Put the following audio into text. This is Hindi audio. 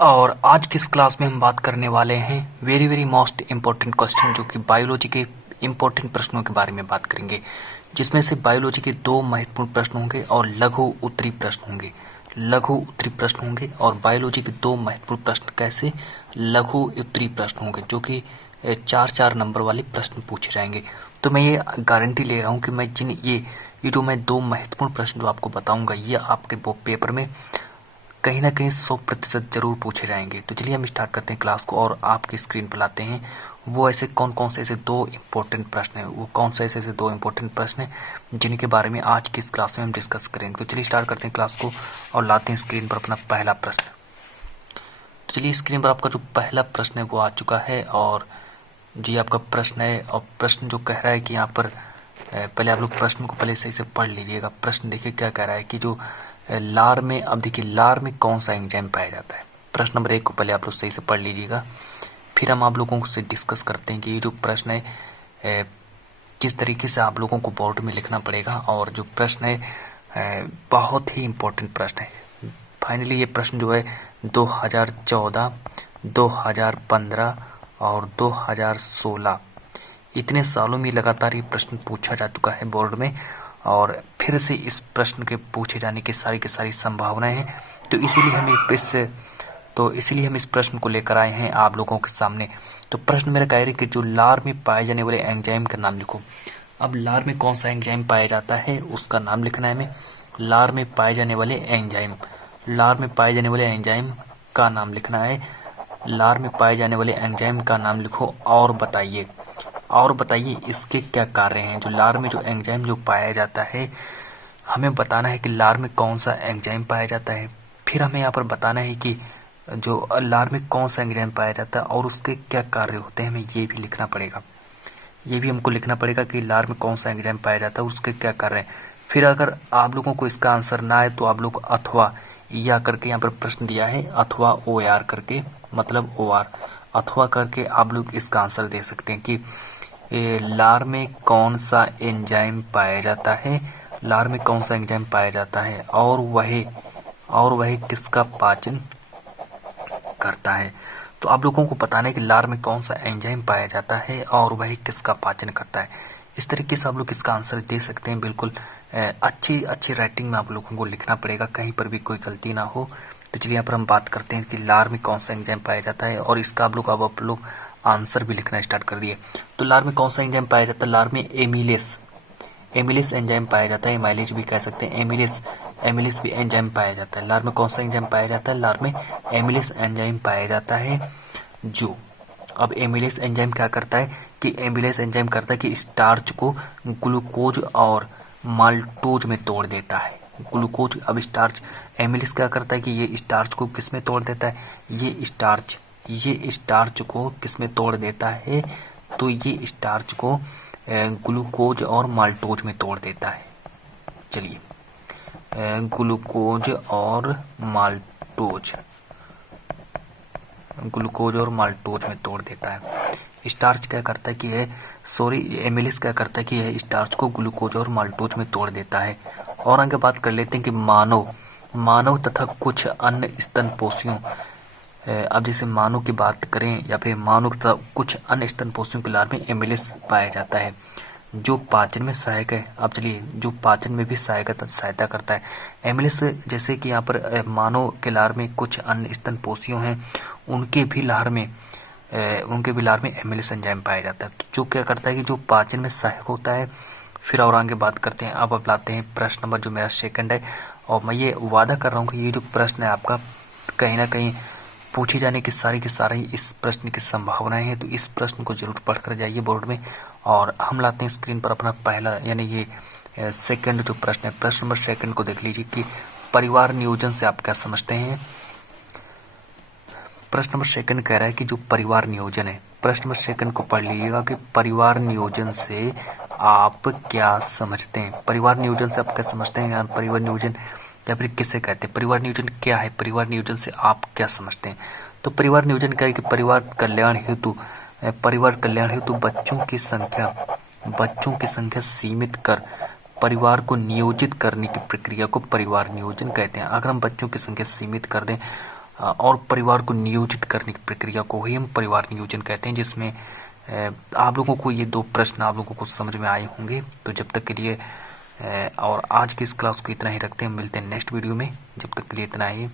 और आज की इस क्लास में हम बात करने वाले हैं very very most important question, जो कि बायोलॉजी के इम्पोर्टेंट प्रश्नों के बारे में बात करेंगे, जिसमें से बायोलॉजी के दो महत्वपूर्ण प्रश्न होंगे और लघु उत्तरी प्रश्न होंगे। लघु उत्तरी प्रश्न होंगे और बायोलॉजी के दो महत्वपूर्ण प्रश्न कैसे लघु उत्तरी प्रश्न होंगे, जो कि 4-4 नंबर वाले प्रश्न पूछे जाएंगे। तो मैं ये गारंटी ले रहा हूँ कि मैं ये जो मैं दो महत्वपूर्ण प्रश्न जो आपको बताऊंगा, ये आपके पेपर में कहीं ना कहीं 100% जरूर पूछे जाएंगे। तो चलिए हम स्टार्ट करते हैं क्लास को और आपकी स्क्रीन पर लाते हैं वो ऐसे कौन कौन से ऐसे दो इम्पोर्टेंट प्रश्न हैं, वो कौन से ऐसे दो इम्पोर्टेंट प्रश्न हैं जिनके बारे में आज की इस क्लास में हम डिस्कस करेंगे। तो चलिए स्टार्ट करते हैं क्लास को और लाते हैं स्क्रीन पर अपना पहला प्रश्न। तो चलिए स्क्रीन पर आपका जो पहला प्रश्न है वो आ चुका है और जी आपका प्रश्न है। और प्रश्न जो कह रहा है कि यहाँ पर पहले आप लोग प्रश्न को पहले सही से पढ़ लीजिएगा। प्रश्न देखिए क्या कह रहा है कि जो लार में, अब देखिए लार में कौन सा एंजाइम पाया जाता है। प्रश्न नंबर 1 को पहले आप लोग सही से पढ़ लीजिएगा, फिर हम आप लोगों से डिस्कस करते हैं कि ये जो प्रश्न है किस तरीके से आप लोगों को बोर्ड में लिखना पड़ेगा। और जो प्रश्न है बहुत ही इम्पोर्टेंट प्रश्न है। फाइनली ये प्रश्न जो है 2014, 2015 और 2016 इतने सालों में लगातार ये प्रश्न पूछा जा चुका है बोर्ड में, और फिर से इस प्रश्न के पूछे जाने की सारी संभावनाएं हैं। तो इसीलिए हम इस प्रश्न को लेकर आए हैं आप लोगों के सामने। तो प्रश्न मेरा कह रहा है कि जो लार में पाए जाने वाले एंजाइम का नाम लिखो। अब लार में कौन सा एंजाइम पाया जाता है उसका नाम लिखना है हमें। लार में पाए जाने वाले एंजाइम, लार में पाए जाने वाले एंजाइम का नाम लिखना है। लार में पाए जाने वाले एंजाइम का नाम लिखो और बताइए इसके क्या कार्य हैं। जो लार में जो एंजाइम जो पाया जाता है, हमें बताना है कि लार में कौन सा एंजाइम पाया जाता है। फिर हमें यहाँ पर बताना है कि जो लार में कौन सा एंजाइम पाया जाता है और उसके क्या कार्य होते हैं, हमें ये भी लिखना पड़ेगा। ये भी हमको लिखना पड़ेगा कि लार में कौन सा एंजाइम पाया जाता है, उसके क्या कार्य हैं। फिर अगर आप लोगों को इसका आंसर ना आए तो आप लोग अथवा या करके, यहाँ पर प्रश्न दिया है अथवा OR करके, मतलब OR अथवा करके आप लोग इसका आंसर दे सकते हैं कि लार में कौन सा एंजाइम पाया जाता है, लार में कौन सा एंजाइम पाया जाता है और वह किसका पाचन करता है। तो आप लोगों को बताना है कि लार में कौन सा एंजाइम पाया जाता है और वह किसका पाचन करता है। इस तरीके से आप लोग इसका आंसर दे सकते हैं। बिल्कुल अच्छी राइटिंग में आप लोगों को लिखना पड़ेगा, कहीं पर भी कोई गलती ना हो। तो चलिए यहाँ पर हम बात करते हैं कि लार में कौन सा एंजाइम पाया जाता है और इसका आप लोग आंसर भी लिखना स्टार्ट कर दिए। तो लार में कौन सा एंजाइम पाया जाता है, लार में एमिलेस एंजाइम पाया जाता है। एमाइलेज भी कह सकते हैं, एमिलेस भी एंजाइम पाया जाता है। लार में कौन सा एंजाइम पाया जाता है, लार में एमिलेस एंजाइम पाया जाता है। जो अब एमिलेस एंजाइम क्या करता है कि एमिलेस एंजाइम करता है कि स्टार्च को ग्लूकोज और माल्टोज में तोड़ देता है। ग्लूकोज, अब स्टार्च, एमिलेस क्या करता है कि ये स्टार्च को किस में तोड़ देता है, ये स्टार्च को किस में तोड़ देता है, तो ये स्टार्च को ग्लूकोज और माल्टोज में तोड़ देता है। चलिए ग्लूकोज और माल्टोज में तोड़ देता है। स्टार्च क्या करता है कि एमिलेस क्या करता है कि यह स्टार्च को ग्लूकोज और माल्टोज में तोड़ देता है। और आगे बात कर लेते हैं कि मानव तथा कुछ अन्य स्तनपोषियों, अब जैसे मानव की बात करें या फिर मानव तथा कुछ अन्य स्तनपोषियों के लार में एमिलेस पाया जाता है जो पाचन में सहायक है। अब चलिए जो पाचन में भी सहायता करता है एमिलेस। जैसे कि यहाँ पर मानव के लार में कुछ अन्य स्तनपोषियों हैं, उनके भी लार में एमिलेस एंजाइम पाया जाता है, तो जो क्या करता है कि जो पाचन में सहायक होता है। फिर और आगे बात करते हैं। अब लाते हैं प्रश्न नंबर जो मेरा सेकंड है, और मैं ये वादा कर रहा हूँ कि ये जो प्रश्न है आपका कहीं ना कहीं पूछे जाने की सारी इस प्रश्न की संभावनाएं हैं। तो इस प्रश्न को जरूर पढ़कर जाइए बोर्ड में। और हम लाते हैं स्क्रीन पर अपना पहला, यानी ये सेकंड जो प्रश्न है, प्रश्न नंबर सेकंड को देख लीजिए कि परिवार नियोजन से आप क्या समझते हैं। प्रश्न नंबर सेकंड कह रहा है कि जो परिवार नियोजन है, प्रश्न नंबर सेकंड को पढ़ लीजिएगा कि परिवार नियोजन से आप क्या समझते हैं। परिवार नियोजन से आप क्या समझते हैं, परिवार नियोजन या फिर किसे कहते हैं, परिवार नियोजन क्या है, परिवार नियोजन से आप क्या समझते हैं। तो परिवार नियोजन क्या है कि परिवार कल्याण हेतु बच्चों की संख्या सीमित कर परिवार को नियोजित करने की प्रक्रिया को परिवार नियोजन कहते हैं। अगर हम बच्चों की संख्या सीमित कर दें और परिवार को नियोजित करने की प्रक्रिया को ही हम परिवार नियोजन कहते हैं, जिसमें आप लोगों को ये 2 प्रश्न आप लोगों को समझ में आए होंगे। तो जब तक के लिए और आज की इस क्लास को इतना ही रखते हैं, मिलते हैं नेक्स्ट वीडियो में। जब तक के लिए इतना ही।